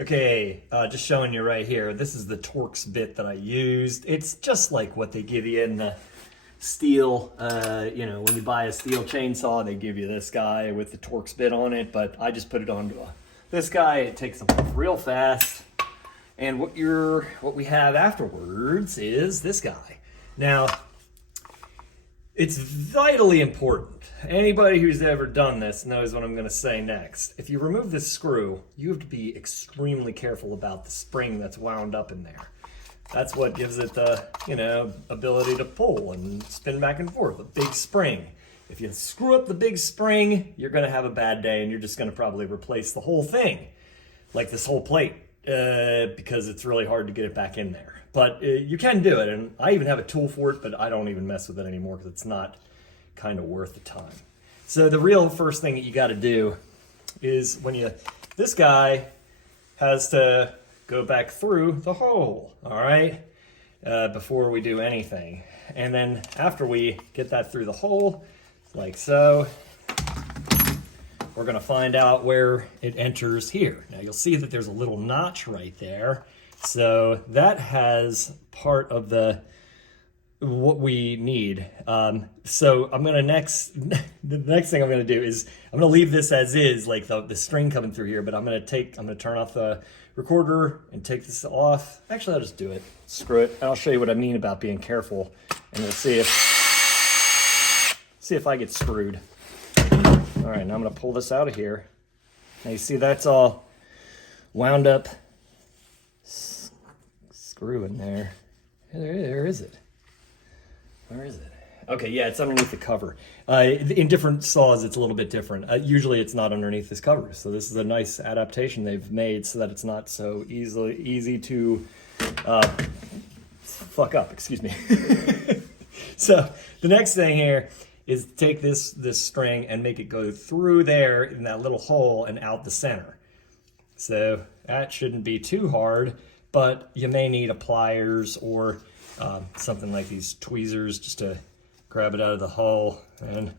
Okay, just showing you right here. This is the Torx bit that I used. It's just like what they give you in the steel. When you buy a steel chainsaw, they give you this guy with the Torx bit on it. But I just put it onto this guy. It takes them off real fast. And what we have afterwards is this guy. Now, it's vitally important. Anybody who's ever done this knows what I'm going to say next. If you remove this screw, you have to be extremely careful about the spring that's wound up in there. That's what gives it the, ability to pull and spin back and forth, a big spring. If you screw up the big spring, you're going to have a bad day and you're just going to probably replace the whole thing, like this whole plate, because it's really hard to get it back in there. But you can do it, and I even have a tool for it, but I don't even mess with it anymore because it's not kind of worth the time. So the real first thing that you got to do is this guy has to go back through the hole, all right, before we do anything. And then after we get that through the hole, like so, we're going to find out where it enters here. Now you'll see that there's a little notch right there. So that has part of what we need. So I'm gonna the next thing I'm gonna do is I'm gonna leave this as is, like the string coming through here, but I'm gonna turn off the recorder and take this off. Actually, I'll just do it. Screw it. And I'll show you what I mean about being careful, and we'll see if I get screwed. All right, now I'm gonna pull this out of here. Now you see that's all wound up. Screw in there. Where is it? Where is it? Okay, yeah, it's underneath the cover. In different saws, it's a little bit different. Usually it's not underneath this cover. So this is a nice adaptation they've made so that it's not so easy to fuck up, excuse me. So the next thing here is take this string and make it go through there in that little hole and out the center. So that shouldn't be too hard, but you may need a pliers or something like these tweezers just to grab it out of the hole. And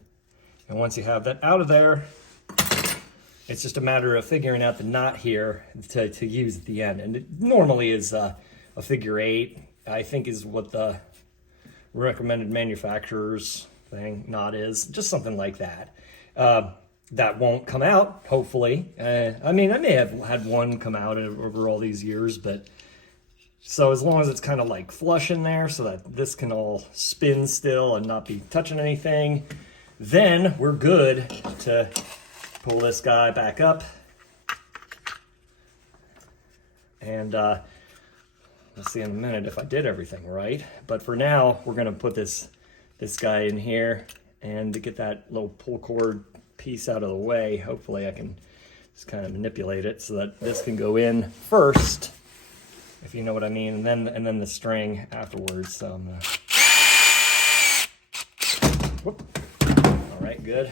once you have that out of there, it's just a matter of figuring out the knot here to use at the end. And it normally is a figure 8, I think, is what the recommended manufacturer's knot is, just something like that. That won't come out, hopefully. I may have had one come out over all these years, but so as long as it's kind of like flush in there so that this can all spin still and not be touching anything, then we're good to pull this guy back up. And we'll see in a minute if I did everything right. But for now, we're going to put this guy in here, and to get that little pull cord piece out of the way, hopefully I can just kind of manipulate it so that this can go in first, if you know what I mean, and then the string afterwards. So I'm all right, good.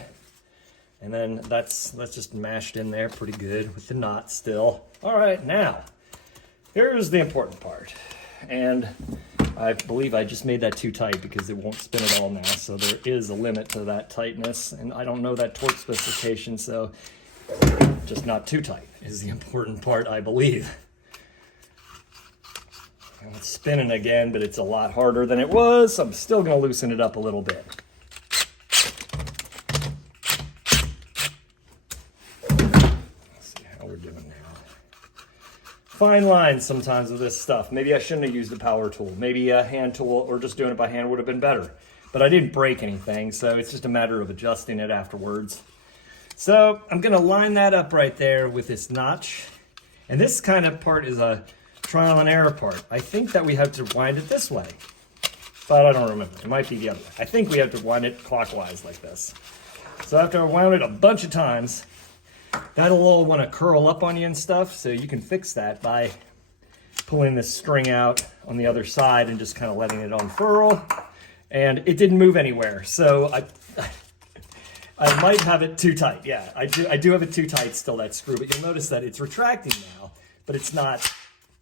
And then that's just mashed in there pretty good with the knot still. All right, now here's the important part, and I believe I just made that too tight because it won't spin at all now. So there is a limit to that tightness, and I don't know that torque specification, so just not too tight is the important part, I believe. And it's spinning again, but it's a lot harder than it was, so I'm still going to loosen it up a little bit. Let's see how we're doing now. Fine lines sometimes with this stuff. Maybe I shouldn't have used a power tool. Maybe a hand tool or just doing it by hand would have been better. But I didn't break anything, so it's just a matter of adjusting it afterwards. So I'm going to line that up right there with this notch. And this kind of part is a trial and error part. I think that we have to wind it this way, but I don't remember. It might be the other way. I think we have to wind it clockwise like this. So after I wound it a bunch of times, that'll all want to curl up on you and stuff, so you can fix that by pulling this string out on the other side and just kind of letting it unfurl. And it didn't move anywhere, so I might have it too tight. Yeah, I do have it too tight still, that screw, but you'll notice that it's retracting now, but it's not.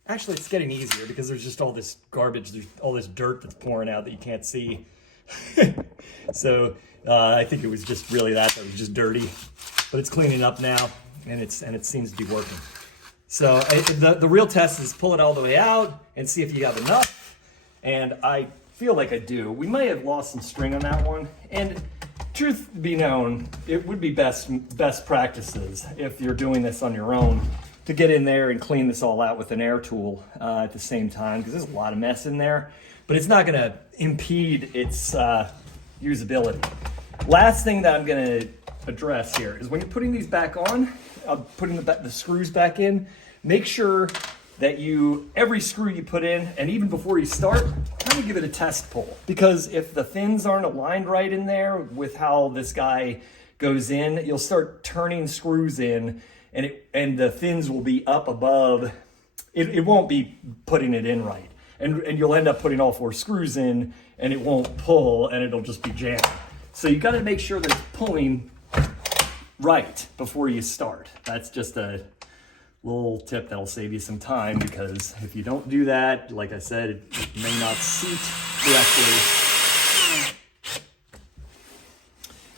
Actually, it's getting easier because there's just all this garbage, there's all this dirt that's pouring out that you can't see. So I think it was just really that was just dirty, but it's cleaning up now, and it seems to be working. So the real test is pull it all the way out and see if you have enough. And I feel like I do. We may have lost some string on that one. And truth be known, it would be best practices if you're doing this on your own to get in there and clean this all out with an air tool at the same time, because there's a lot of mess in there, but it's not gonna impede its usability. Last thing that I'm gonna address here is when you're putting these back on, putting the screws back in, make sure that every screw you put in, and even before you start, kind of give it a test pull. Because if the fins aren't aligned right in there with how this guy goes in, you'll start turning screws in, and the fins will be up above. It won't be putting it in right. And you'll end up putting all 4 screws in, and it won't pull, and it'll just be jammed. So you gotta make sure that it's pulling right before you start. That's just a little tip that'll save you some time, because if you don't do that, like I said, it may not seat correctly.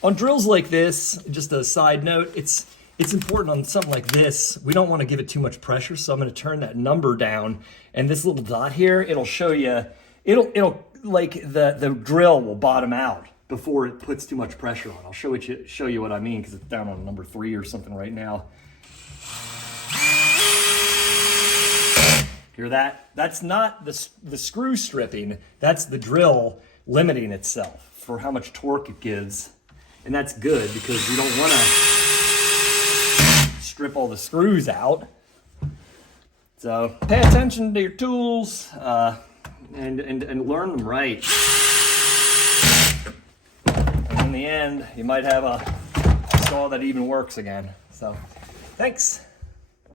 On drills like this, just a side note, it's important on something like this, we don't want to give it too much pressure, so I'm going to turn that number down, and this little dot here, it'll show you, it'll like the drill will bottom out before it puts too much pressure on. I'll show you what I mean, because it's down on number 3 or something right now. Hear that? That's not the screw stripping, that's the drill limiting itself for how much torque it gives. And that's good, because you don't want to strip all the screws out. So pay attention to your tools and learn them right. And in the end, you might have a saw that even works again. So thanks.